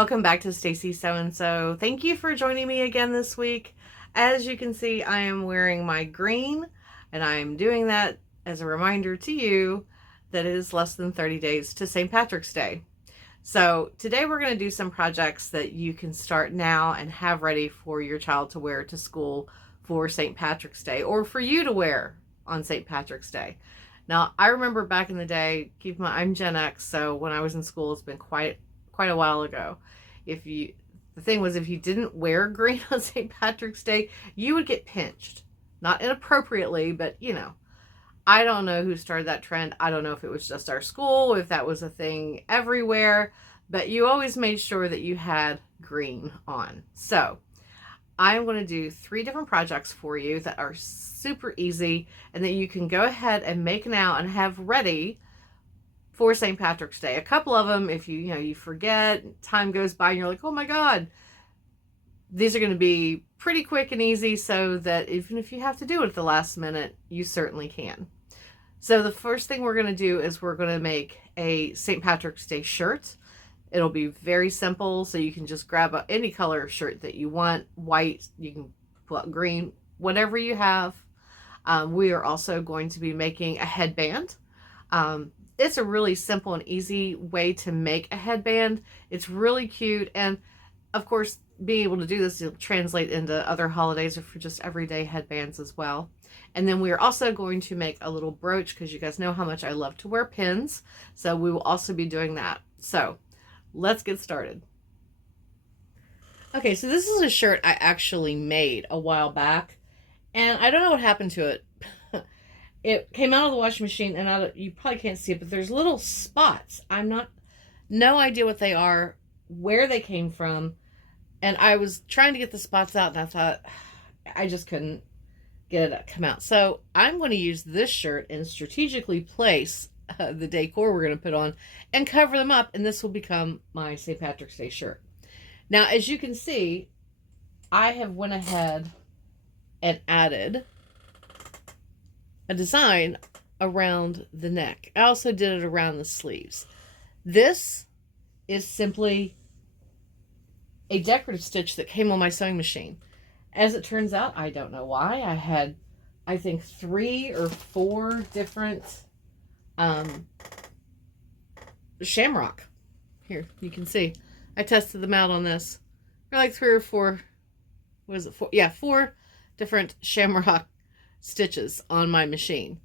Welcome back to Stacy So and So. Thank you for joining me again this week. As you can see, I am wearing my green, and I'm doing that as a reminder to you that it is less than 30 days to St. Patrick's Day. So today we're going to do some projects that you can start now and have ready for your child to wear to school for St. Patrick's Day, or for you to wear on St. Patrick's Day. Now, I remember back in the day, I'm Gen X, so when I was in school, it's been quite a while ago. The thing was, if you didn't wear green on St. Patrick's Day, you would get pinched. Not inappropriately, but I don't know who started that trend. I don't know if it was just our school, if that was a thing everywhere, but you always made sure that you had green on. So I'm going to do 3 different projects for you that are super easy and that you can go ahead and make now and have ready for St. Patrick's Day. A couple of them, if you forget, time goes by and you're like, oh my God, these are going to be pretty quick and easy, so that even if you have to do it at the last minute, you certainly can. So the first thing we're going to do is we're going to make a St. Patrick's Day shirt. It'll be very simple, so you can just grab any color shirt that you want. White, you can put green, whatever you have. We are also going to be making a headband. It's a really simple and easy way to make a headband. It's really cute, and of course, being able to do this will translate into other holidays or for just everyday headbands as well. And then we are also going to make a little brooch, because you guys know how much I love to wear pins, so we will also be doing that. So let's get started. Okay, so this is a shirt I actually made a while back, and I don't know what happened to it. It came out of the washing machine, and you probably can't see it, but there's little spots. No idea what they are, where they came from, and I was trying to get the spots out, and I thought I just couldn't get it to come out. So I'm going to use this shirt and strategically place the decor we're going to put on and cover them up, and this will become my St. Patrick's Day shirt. Now, as you can see, I have went ahead and added a design around the neck. I also did it around the sleeves. This is simply a decorative stitch that came on my sewing machine. As it turns out, I don't know why, I had, I think, 3 or 4 different shamrock. Here, you can see. I tested them out on this. They're like 3 or 4, what is it, 4? Yeah, 4 different shamrock stitches on my machine.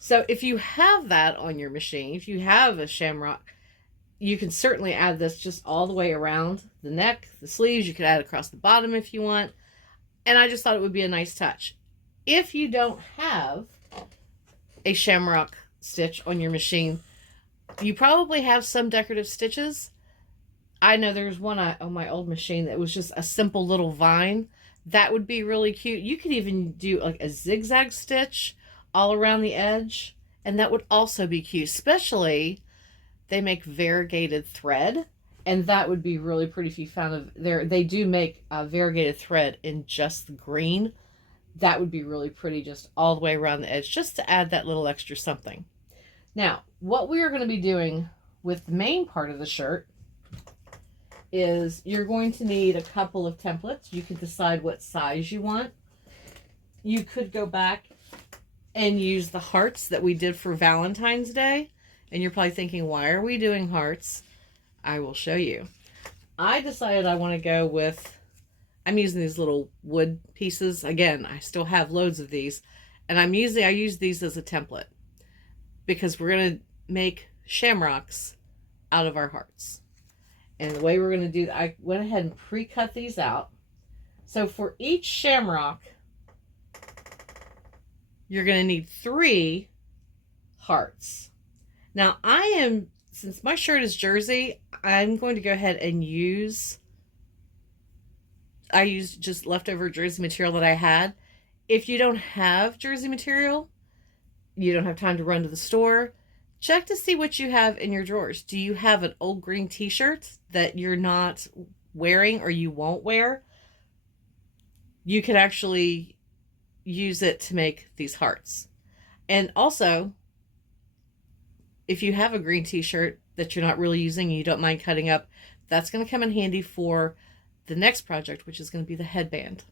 So if you have that on your machine, if you have a shamrock, you can certainly add this just all the way around the neck, the sleeves. You could add across the bottom if you want. And I just thought it would be a nice touch. If you don't have a shamrock stitch on your machine, you probably have some decorative stitches. I know there's one on my old machine that was just a simple little vine. That would be really cute. You could even do like a zigzag stitch all around the edge, and that would also be cute. Especially, they make variegated thread, and that would be really pretty if you found they do make a variegated thread in just the green. That would be really pretty just all the way around the edge, just to add that little extra something. Now, what we are going to be doing with the main part of the shirt is you're going to need a couple of templates. You can decide what size you want. You could go back and use the hearts that we did for Valentine's Day. And you're probably thinking, why are we doing hearts? I will show you. I decided I want to go with, I'm using these little wood pieces. Again, I still have loads of these. And I use these as a template, because we're going to make shamrocks out of our hearts. And the way we're going to do that, I went ahead and pre-cut these out. So for each shamrock, you're going to need 3 hearts. Now, since my shirt is jersey, I'm going to go ahead and I used just leftover jersey material that I had. If you don't have jersey material, you don't have time to run to the store, check to see what you have in your drawers. Do you have an old green t-shirt that you're not wearing or you won't wear? You can actually use it to make these hearts. And also, if you have a green t-shirt that you're not really using and you don't mind cutting up, that's going to come in handy for the next project, which is going to be the headband.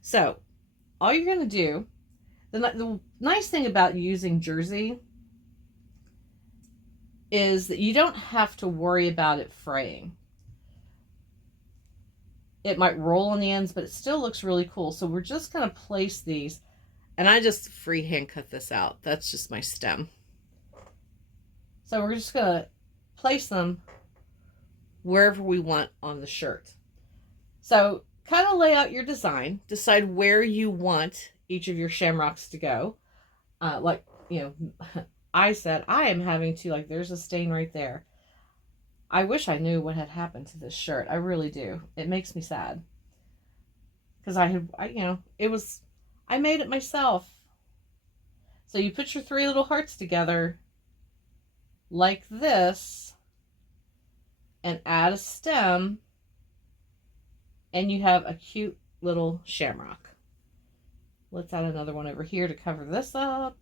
So all you're going to do, the nice thing about using jersey is that you don't have to worry about it fraying. It might roll on the ends, but it still looks really cool. So we're just going to place these, and I just freehand cut this out. That's just my stem. So we're just going to place them wherever we want on the shirt. So kind of lay out your design, decide where you want each of your shamrocks to go. Like, you know, I said, I am having to, like, there's a stain right there. I wish I knew what had happened to this shirt. I really do. It makes me sad. Because I made it myself. So you put your 3 little hearts together like this and add a stem, and you have a cute little shamrock. Let's add another one over here to cover this up.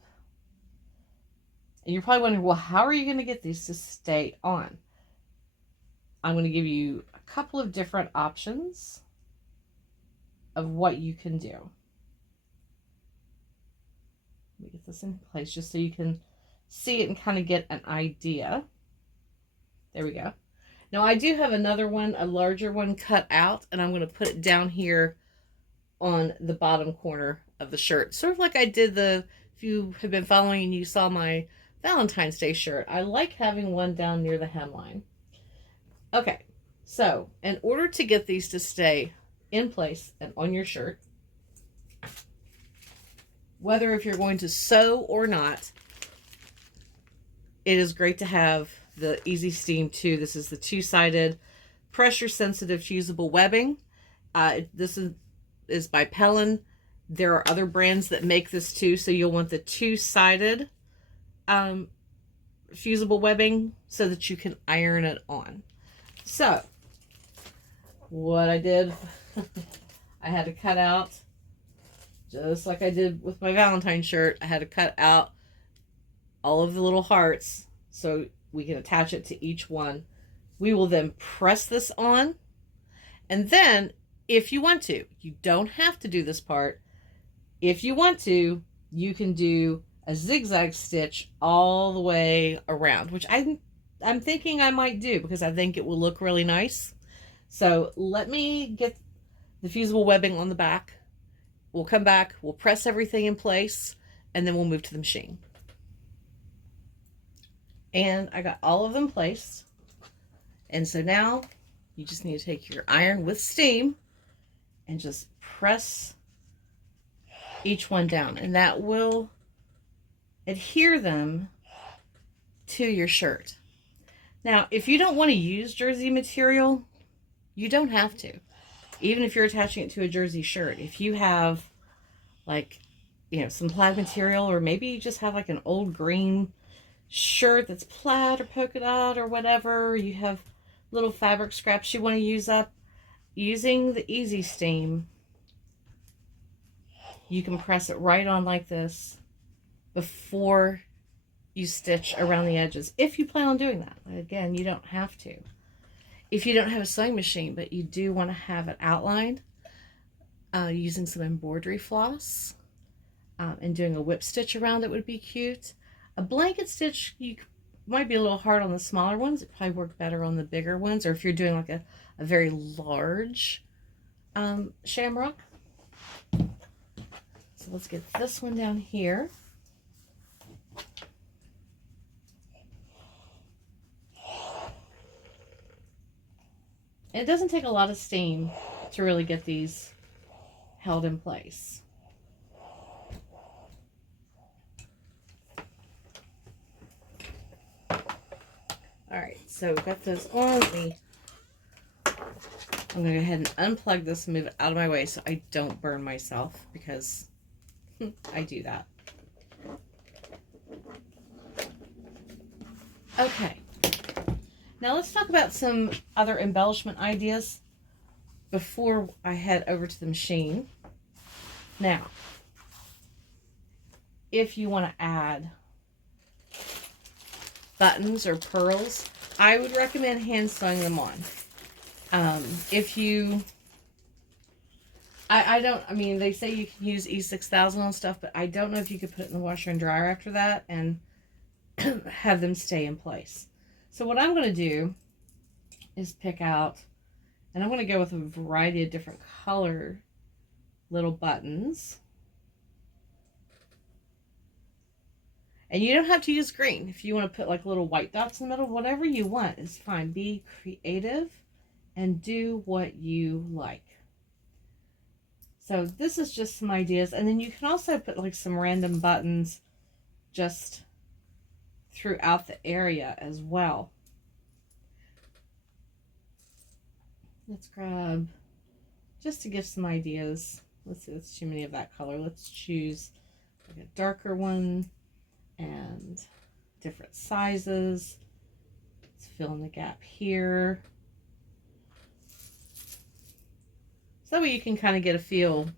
And you're probably wondering, well, how are you going to get these to stay on? I'm going to give you a couple of different options of what you can do. Let me get this in place just so you can see it and kind of get an idea. There we go. Now I do have another one, a larger one cut out, and I'm going to put it down here on the bottom corner of the shirt. Sort of like I did if you have been following and you saw my Valentine's Day shirt. I like having one down near the hemline. Okay, so in order to get these to stay in place and on your shirt, whether if you're going to sew or not, it is great to have the Easy Steam 2. This is the 2-sided pressure-sensitive fusible webbing. This is by Pellin. There are other brands that make this too, so you'll want the 2-sided fusible webbing so that you can iron it on. So, what I did, I had to cut out, just like I did with my Valentine shirt, I had to cut out all of the little hearts so we can attach it to each one. We will then press this on, and then if you want to, you don't have to do this part. If you want to, you can do a zigzag stitch all the way around, which I'm thinking I might do because I think it will look really nice. So let me get the fusible webbing on the back. We'll come back, we'll press everything in place, and then we'll move to the machine. And I got all of them placed. And so now you just need to take your iron with steam and just press each one down, and that will adhere them to your shirt. Now, if you don't want to use jersey material, you don't have to. Even if you're attaching it to a jersey shirt, if you have like, some plaid material, or maybe you just have like an old green shirt that's plaid or polka dot or whatever, you have little fabric scraps you want to use up, using the Easy Steam, you can press it right on like this before you stitch around the edges, if you plan on doing that. Again, you don't have to. If you don't have a sewing machine, but you do want to have it outlined, using some embroidery floss and doing a whip stitch around it would be cute. A blanket stitch, you might be a little hard on the smaller ones. It probably work better on the bigger ones, or if you're doing like a very large shamrock. So let's get this one down here. And it doesn't take a lot of steam to really get these held in place. All right, so we've got those on. I'm going to go ahead and unplug this and move it out of my way so I don't burn myself, because I do that. Okay. Now let's talk about some other embellishment ideas before I head over to the machine. Now, if you want to add buttons or pearls, I would recommend hand sewing them on. If you, I mean, they say you can use E6000 on stuff, but I don't know if you could put it in the washer and dryer after that and have them stay in place. So what I'm going to do is pick out, and I'm going to go with a variety of different color little buttons. And you don't have to use green. If you want to put like little white dots in the middle, whatever you want is fine. Be creative and do what you like. So this is just some ideas. And then you can also put like some random buttons just throughout the area as well. Let's grab, just to give some ideas. Let's see, that's too many of that color. Let's choose like a darker one and different sizes. Let's fill in the gap here. So that way you can kind of get a feel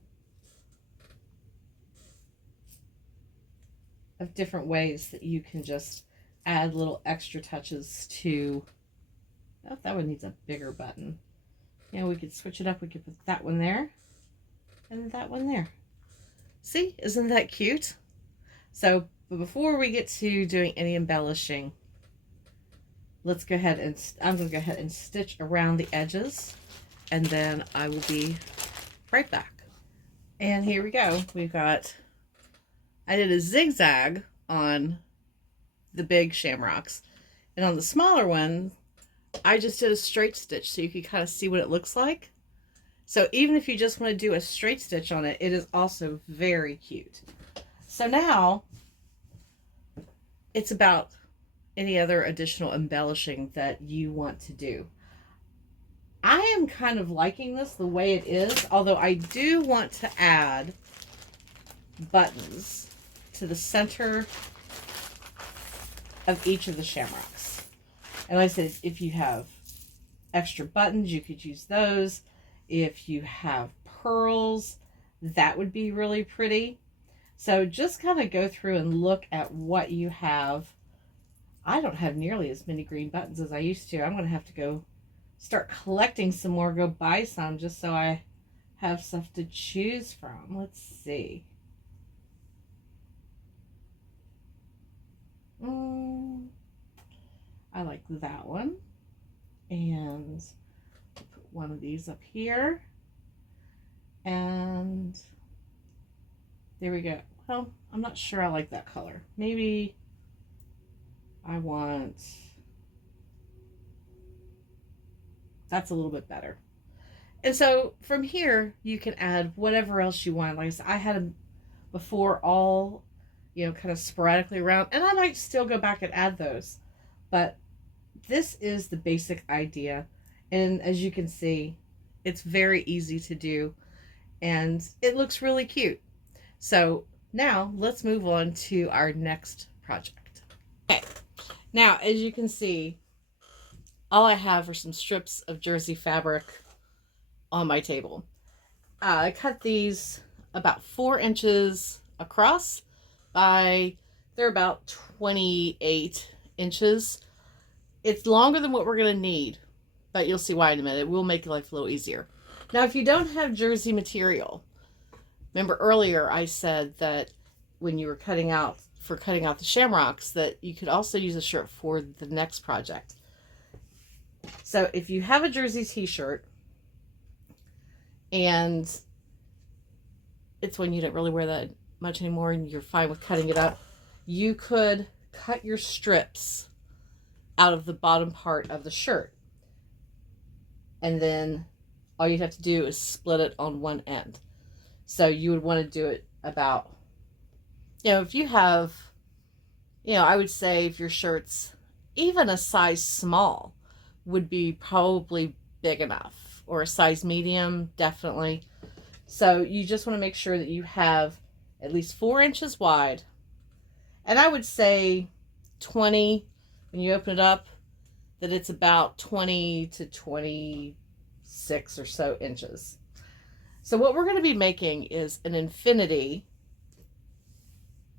of different ways that you can just add little extra touches to. Oh, that one needs a bigger button. Yeah, we could switch it up. We could put that one there and that one there. See, isn't that cute? So, but before we get to doing any embellishing, let's go ahead and, I'm going to go ahead and stitch around the edges, and then I will be right back. And here we go. We've got, I did a zigzag on the big shamrocks, and on the smaller one, I just did a straight stitch so you can kind of see what it looks like. So even if you just want to do a straight stitch on it, it is also very cute. So now it's about any other additional embellishing that you want to do. I am kind of liking this the way it is, although I do want to add buttons to the center of each of the shamrocks. And like I said, if you have extra buttons, you could use those. If you have pearls, that would be really pretty. So just kind of go through and look at what you have. I don't have nearly as many green buttons as I used to. I'm going to have to go start collecting some more, go buy some just so I have stuff to choose from. Let's see. I like that one. And put one of these up here. And there we go. Well, I'm not sure I like that color. Maybe I want, that's a little bit better. And so from here, you can add whatever else you want. Like I said, I had them before all, you know, kind of sporadically around, and I might still go back and add those. But this is the basic idea. And as you can see, it's very easy to do, and it looks really cute. So now let's move on to our next project. Okay, now as you can see, all I have are some strips of jersey fabric on my table. I cut these about 4 inches across by, they're about 28 inches. It's longer than what we're going to need, but you'll see why in a minute. It will make life a little easier. Now, if you don't have jersey material, remember earlier I said that when you were cutting out the shamrocks, that you could also use a shirt for the next project. So if you have a jersey t-shirt, and it's when you don't really wear that much anymore and you're fine with cutting it up, you could cut your strips out of the bottom part of the shirt. And then all you have to do is split it on one end. So you would want to do it about, you know, if you have, you know, I would say if your shirt's even a size small would be probably big enough, or a size medium, definitely. So you just want to make sure that you have at least 4 inches wide. And I would say 20, when you open it up, that it's about 20 to 26 or so inches. So what we're going to be making is an infinity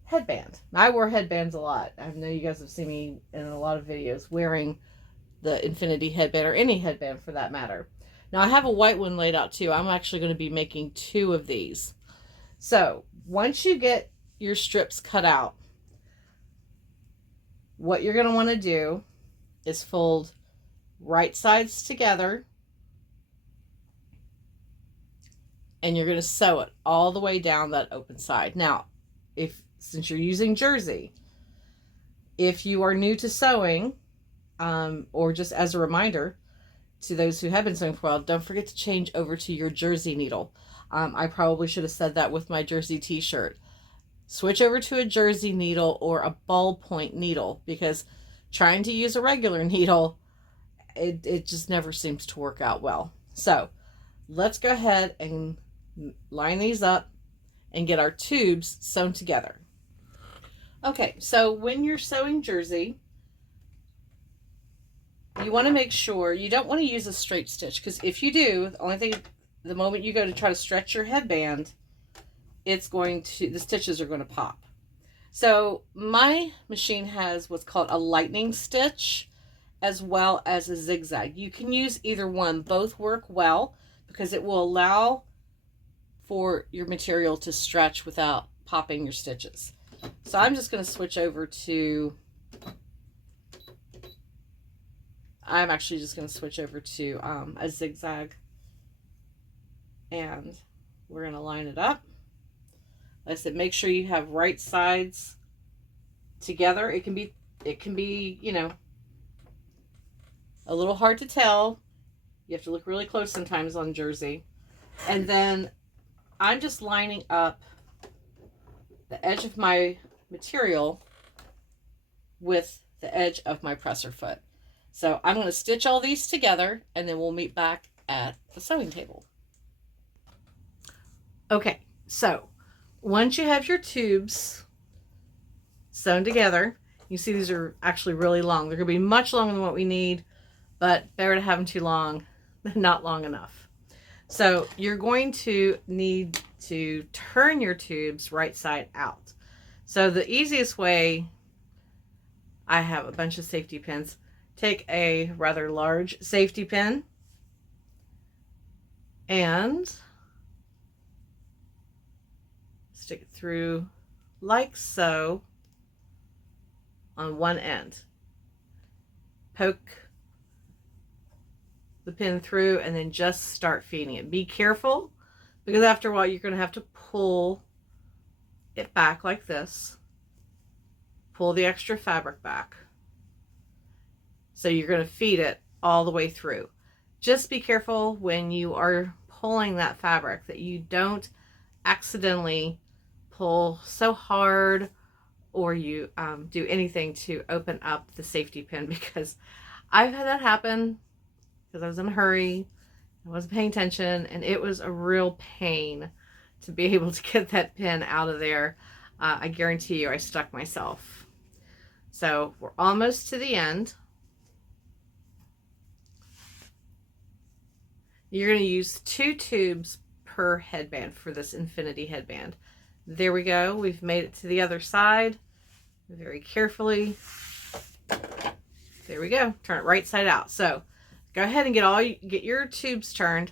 headband. I wear headbands a lot. I know you guys have seen me in a lot of videos wearing the infinity headband, or any headband for that matter. Now I have a white one laid out too. I'm actually going to be making 2 of these. So once you get your strips cut out, what you're going to want to do is fold right sides together, and you're going to sew it all the way down that open side. Now, since you're using jersey, if you are new to sewing, or just as a reminder to those who have been sewing for a while, don't forget to change over to your jersey needle. I probably should have said that with my jersey t-shirt. Switch over to a jersey needle or a ballpoint needle, because trying to use a regular needle, it just never seems to work out well. So let's go ahead and line these up and get our tubes sewn together. Okay, so when you're sewing jersey, you want to make sure you don't want to use a straight stitch, because if you do, the moment you go to try to stretch your headband, the stitches are going to pop. So my machine has what's called a lightning stitch as well as a zigzag. You can use either one. Both work well because it will allow for your material to stretch without popping your stitches. So I'm just going to switch over to, I'm actually just going to switch over to a zigzag, and we're going to line it up. Like I said, make sure you have right sides together. It can be, you know, a little hard to tell. You have to look really close sometimes on jersey. And then I'm just lining up the edge of my material with the edge of my presser foot. So I'm going to stitch all these together, and then we'll meet back at the sewing table. Okay, so once you have your tubes sewn together, you see these are actually really long. They're going to be much longer than what we need, but better to have them too long than not long enough. So you're going to need to turn your tubes right side out. So the easiest way, I have a bunch of safety pins. Take a rather large safety pin and stick it through like so on one end. Poke the pin through and then just start feeding it. Be careful, because after a while you're going to have to pull it back like this. Pull the extra fabric back. So you're going to feed it all the way through. Just be careful when you are pulling that fabric that you don't accidentally pull so hard, or you do anything to open up the safety pin, because I've had that happen because I was in a hurry, I wasn't paying attention, and it was a real pain to be able to get that pin out of there. I guarantee you I stuck myself. So we're almost to the end. You're going to use 2 tubes per headband for this infinity headband. There we go. We've made it to the other side very carefully. There we go. Turn it right side out. So go ahead and get your tubes turned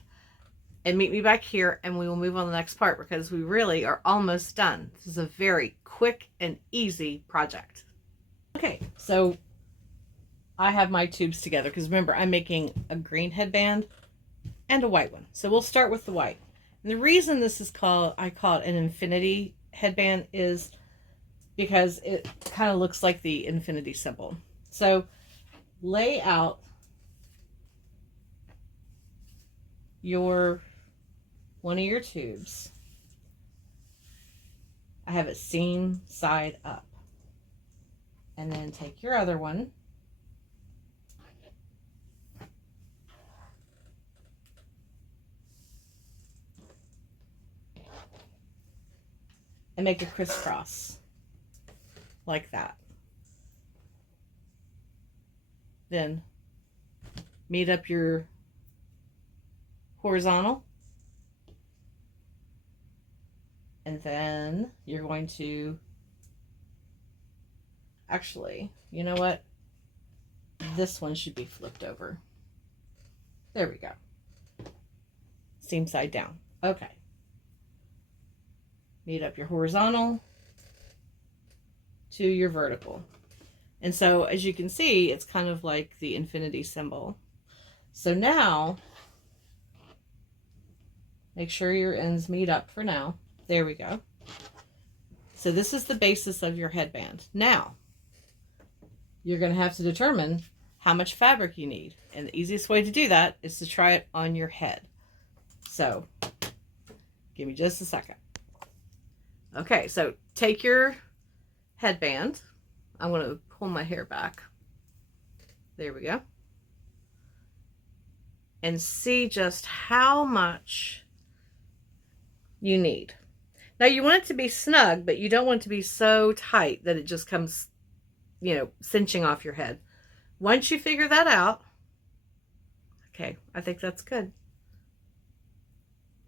and meet me back here, and we will move on to the next part, because we really are almost done. This is a very quick and easy project. Okay, so I have my tubes together because remember, I'm making a green headband and a white one. So we'll start with the white. And the reason this is I call it an infinity headband is because it kind of looks like the infinity symbol. So lay out one of your tubes. I have it seam side up. And then take your other one and make a crisscross like that. Then meet up your horizontal, and then you're going to, actually, you know what? this one should be flipped over. There we go. Seam side down. Okay. Meet up your horizontal to your vertical. And so as you can see, it's kind of like the infinity symbol. So now, make sure your ends meet up for now. There we go. So this is the basis of your headband. Now, you're going to have to determine how much fabric you need. And the easiest way to do that is to try it on your head. So, give me just a second. Okay, so take your headband. I'm going to pull my hair back. There we go. And see just how much you need. Now you want it to be snug, but you don't want it to be so tight that it just comes, you know, cinching off your head. Once you figure that out, okay, I think that's good.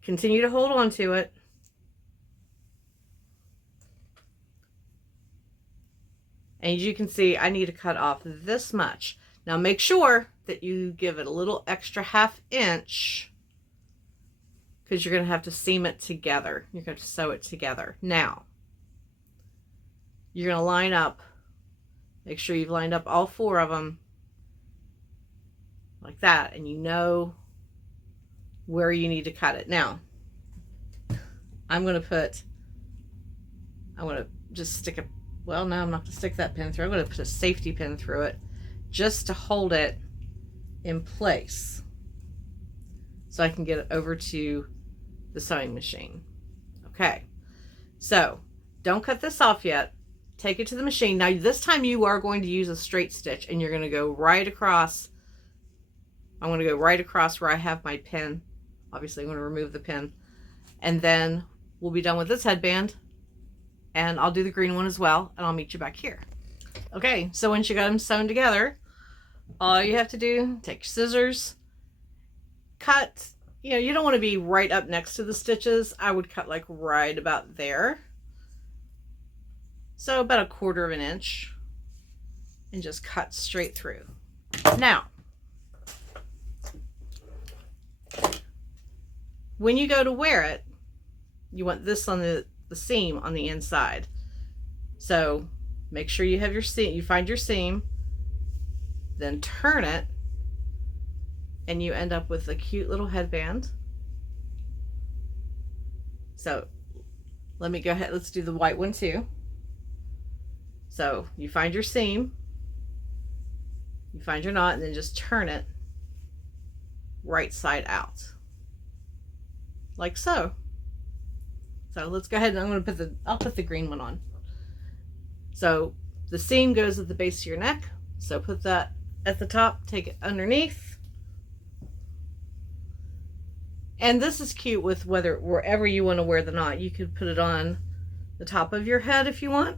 Continue to hold on to it. And as you can see, I need to cut off this much. Now make sure that you give it a little extra ½ inch, because you're going to have to seam it together. You're going to sew it together. Now, you're going to line up. Make sure you've lined up all 4 of them like that, and you know where you need to cut it. Now, I'm going to just stick a, well, no, I'm not going to stick that pin through. I'm going to put a safety pin through it just to hold it in place so I can get it over to the sewing machine. Okay, so don't cut this off yet. Take it to the machine. Now this time you are going to use a straight stitch, and you're going to go right across. I'm going to go right across where I have my pin. Obviously I'm going to remove the pin, and then we'll be done with this headband, and I'll do the green one as well, and I'll meet you back here. Okay, so once you got them sewn together, all you have to do, take your scissors, cut, you know, you don't want to be right up next to the stitches. I would cut like right about there. So about 1/4 inch, and just cut straight through. Now, when you go to wear it, you want this on the seam on the inside. So make sure you have your seam, you find your seam, then turn it, and you end up with a cute little headband. So let me go ahead, let's do the white one too. So you find your seam, you find your knot, and then just turn it right side out, like so. So let's go ahead, and I'm going to put I'll put the green one on. So the seam goes at the base of your neck, so put that at the top, take it underneath. And this is cute with wherever you want to wear the knot. You could put it on the top of your head if you want.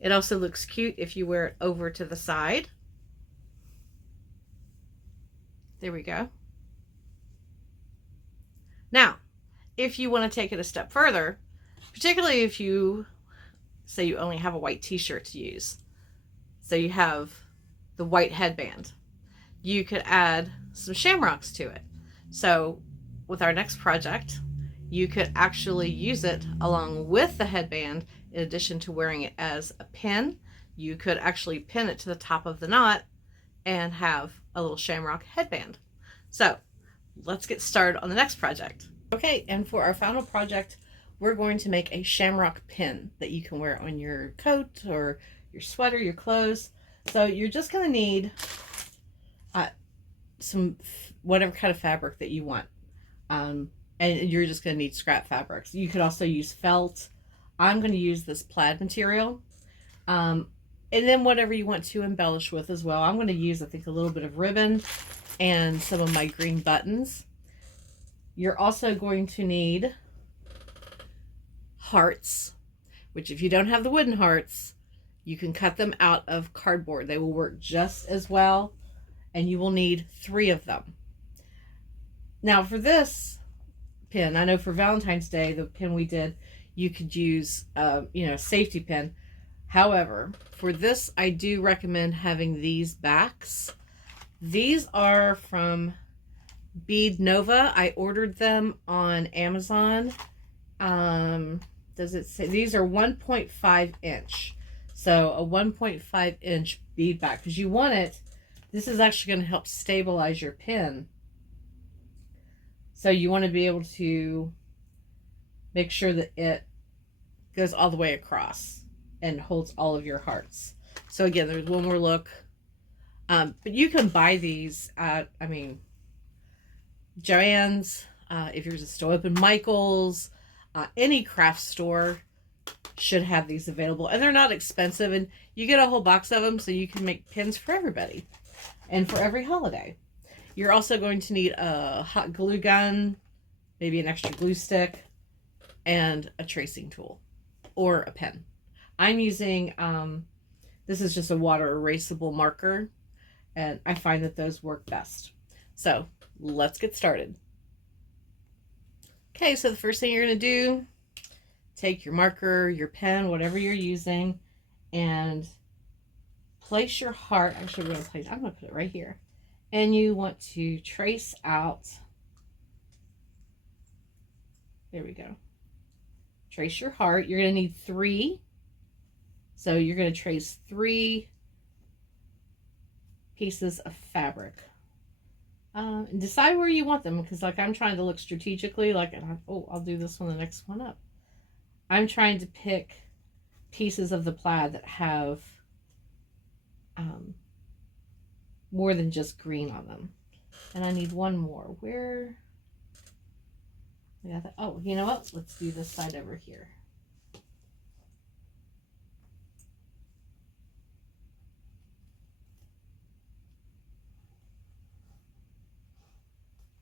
It also looks cute if you wear it over to the side. There we go. Now, if you want to take it a step further, particularly if you say you only have a white t-shirt to use, so you have the white headband, you could add some shamrocks to it. So with our next project, you could actually use it along with the headband. In addition to wearing it as a pin, you could actually pin it to the top of the knot and have a little shamrock headband. So let's get started on the next project. Okay, and for our final project, we're going to make a shamrock pin that you can wear on your coat or your sweater, your clothes. So you're just going to need some whatever kind of fabric that you want. And you're just going to need scrap fabrics. You could also use felt. I'm going to use this plaid material. And then whatever you want to embellish with as well. I'm going to use, I think, a little bit of ribbon and some of my green buttons. You're also going to need hearts, which if you don't have the wooden hearts, you can cut them out of cardboard. They will work just as well, and you will need 3 of them. Now for this pin, I know for Valentine's Day, the pin we did, you could use, you know, a safety pin. However, for this, I do recommend having these backs. These are from Bead Nova. I ordered them on Amazon. Does it say these are 1.5 inch? So a 1.5 inch bead back, because you want it. This is actually going to help stabilize your pin. So you want to be able to make sure that it goes all the way across and holds all of your hearts. So again, there's one more look. But you can buy these at, I mean, Joann's, if you're still open, Michael's, any craft store should have these available. And they're not expensive. And you get a whole box of them so you can make pins for everybody and for every holiday. You're also going to need a hot glue gun, maybe an extra glue stick, and a tracing tool or a pen. I'm using, this is just a water erasable marker, and I find that those work best. So let's get started. Okay, so the first thing you're going to do, take your marker, your pen, whatever you're using, and place your heart. Actually, I'm going to put it right here. And you want to trace out, there we go. Trace your heart. You're going to need 3. So you're going to trace 3 pieces of fabric. And decide where you want them, because like I'm trying to look strategically, like, oh, I'll do this one, the next one up. I'm trying to pick pieces of the plaid that have more than just green on them. And I need one more. Where? Yeah. Oh, you know what? Let's do this side over here.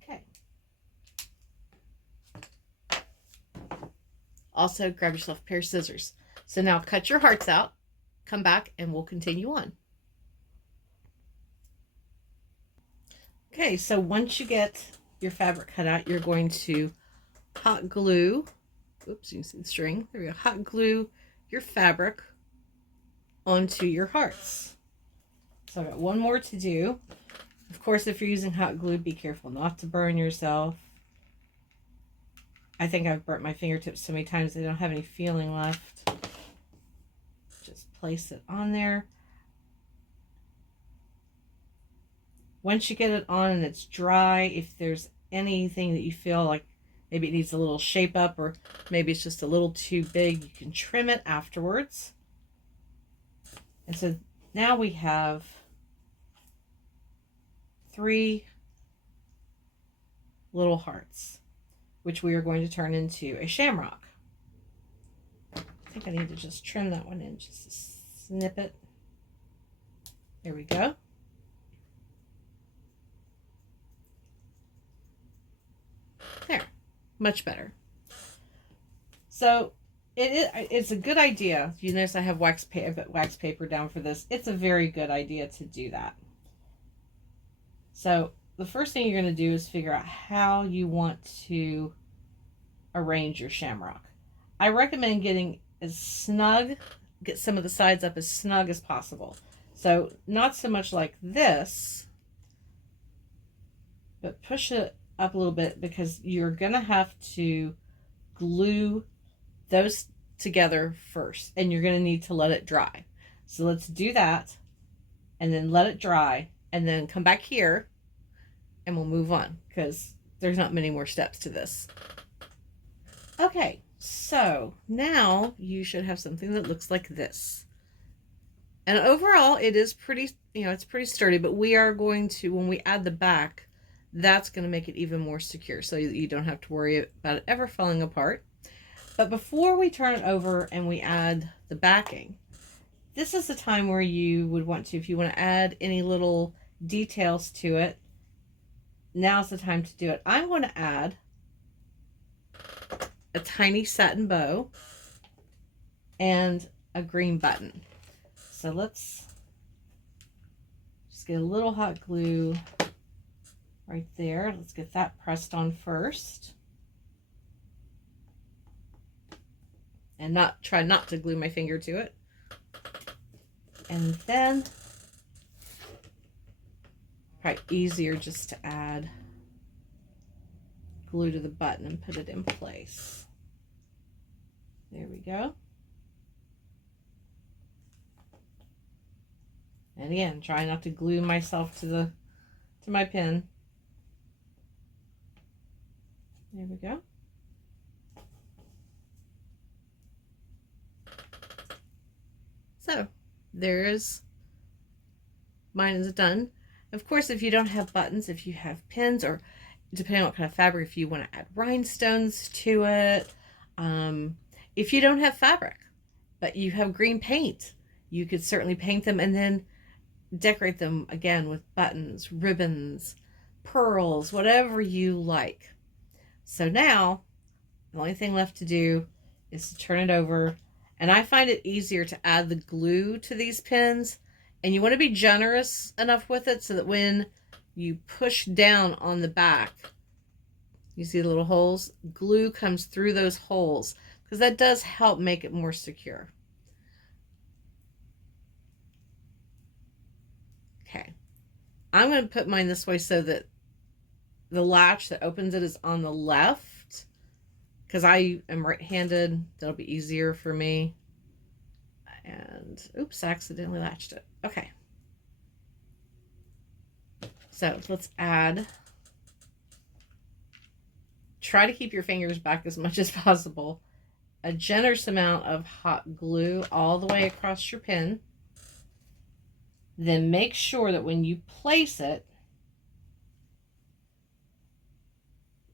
Okay. Also, grab yourself a pair of scissors. So now cut your hearts out, come back, and we'll continue on. Okay, so once you get your fabric cut out, you're going to hot glue, oops, you can see the string, there we go, hot glue your fabric onto your hearts. So I've got one more to do. Of course, if you're using hot glue, be careful not to burn yourself. I think I've burnt my fingertips so many times they don't have any feeling left. Just place it on there. Once you get it on and it's dry, if there's anything that you feel like maybe it needs a little shape up, or maybe it's just a little too big, you can trim it afterwards. And so now we have 3 little hearts, which we are going to turn into a shamrock. I think I need to just trim that one in, just a snippet. There we go. There, much better. So it's a good idea. You notice I have wax paper down for this. It's a very good idea to do that. So the first thing you're going to do is figure out how you want to arrange your shamrock. I recommend getting as snug, get some of the sides up as snug as possible. So not so much like this, but push it up a little bit, because you're going to have to glue those together first, and you're going to need to let it dry. So let's do that, and then let it dry, and then come back here and we'll move on, because there's not many more steps to this. Okay, so now you should have something that looks like this. And overall it is pretty, you know, it's pretty sturdy, but we are going to, when we add the back, that's going to make it even more secure, so you don't have to worry about it ever falling apart. But before we turn it over and we add the backing, this is the time where you would want to, if you want to add any little details to it, now's the time to do it. I'm going to add a tiny satin bow and a green button. So let's just get a little hot glue right there. Let's get that pressed on first. and try not to glue my finger to it. And then probably easier just to add glue to the button and put it in place. There we go. And again, try not to glue myself to my pin. There we go. So there's mine is done. Of course, if you don't have buttons, if you have pins, or depending on what kind of fabric, if you want to add rhinestones to it, if you don't have fabric, but you have green paint, you could certainly paint them and then decorate them again with buttons, ribbons, pearls, whatever you like. So now the only thing left to do is to turn it over, and I find it easier to add the glue to these pins, and you want to be generous enough with it so that when you push down on the back, you see the little holes, glue comes through those holes, because that does help make it more secure. Okay, I'm going to put mine this way so that the latch that opens it is on the left, because I am right-handed. That'll be easier for me. And oops, I accidentally latched it. Okay, so let's add, try to keep your fingers back as much as possible, a generous amount of hot glue all the way across your pin. Then make sure that when you place it,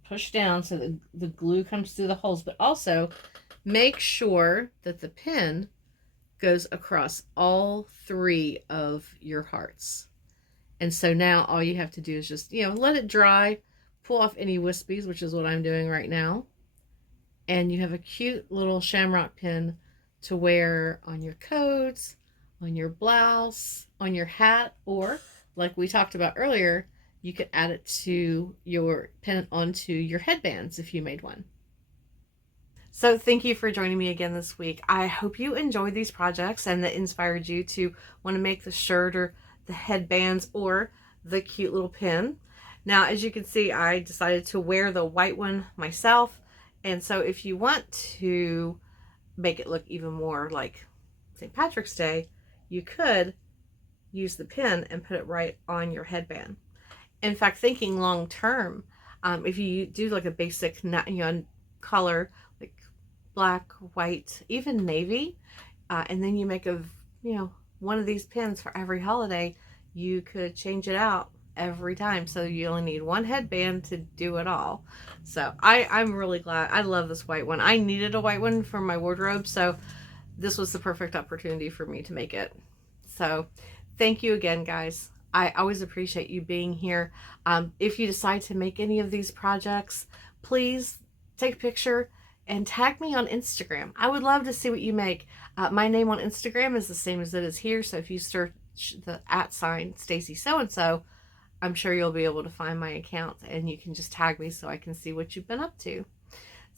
push down so that the glue comes through the holes, but also make sure that the pin goes across all 3 of your hearts. And so now all you have to do is just, let it dry, pull off any wispies, which is what I'm doing right now. And you have a cute little shamrock pin to wear on your coats, on your blouse, on your hat, or like we talked about earlier, you could add it to your pin onto your headbands if you made one. So thank you for joining me again this week. I hope you enjoyed these projects and that inspired you to want to make the shirt or the headbands or the cute little pin. Now, as you can see, I decided to wear the white one myself. And so if you want to make it look even more like St. Patrick's Day, you could use the pin and put it right on your headband. In fact, thinking long term, if you do like a basic color, like black, white, even navy, and then you make one of these pins for every holiday, you could change it out every time. So you only need one headband to do it all. So I'm really glad. I love this white one. I needed a white one for my wardrobe, so this was the perfect opportunity for me to make it. So thank you again, guys. I always appreciate you being here. If you decide to make any of these projects, please take a picture and tag me on Instagram. I would love to see what you make. My name on Instagram is the same as it is here. So if you search the @ Stacy so-and-so, I'm sure you'll be able to find my account and you can just tag me so I can see what you've been up to.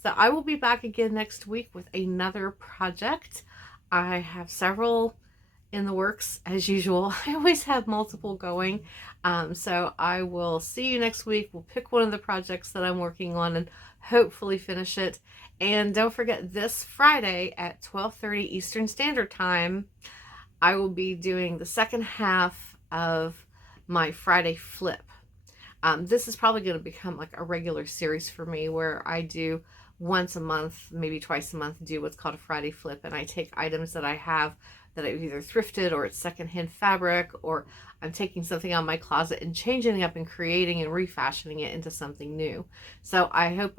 So I will be back again next week with another project. I have several in the works as usual. I always have multiple going. So I will see you next week. We'll pick one of the projects that I'm working on and hopefully finish it. And don't forget, this Friday at 12:30 Eastern Standard Time, I will be doing the second half of my Friday flip. This is probably going to become like a regular series for me where I do once a month, maybe twice a month, do what's called a Friday flip. And I take items that I have that I've either thrifted or it's secondhand fabric, or I'm taking something out of my closet and changing it up and creating and refashioning it into something new. So I hope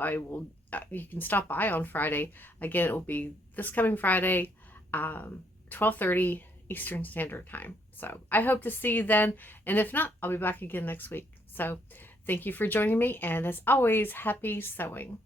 you can stop by on Friday. Again, it will be this coming Friday, 12:30 Eastern Standard Time. So I hope to see you then. And if not, I'll be back again next week. So thank you for joining me. And as always, happy sewing.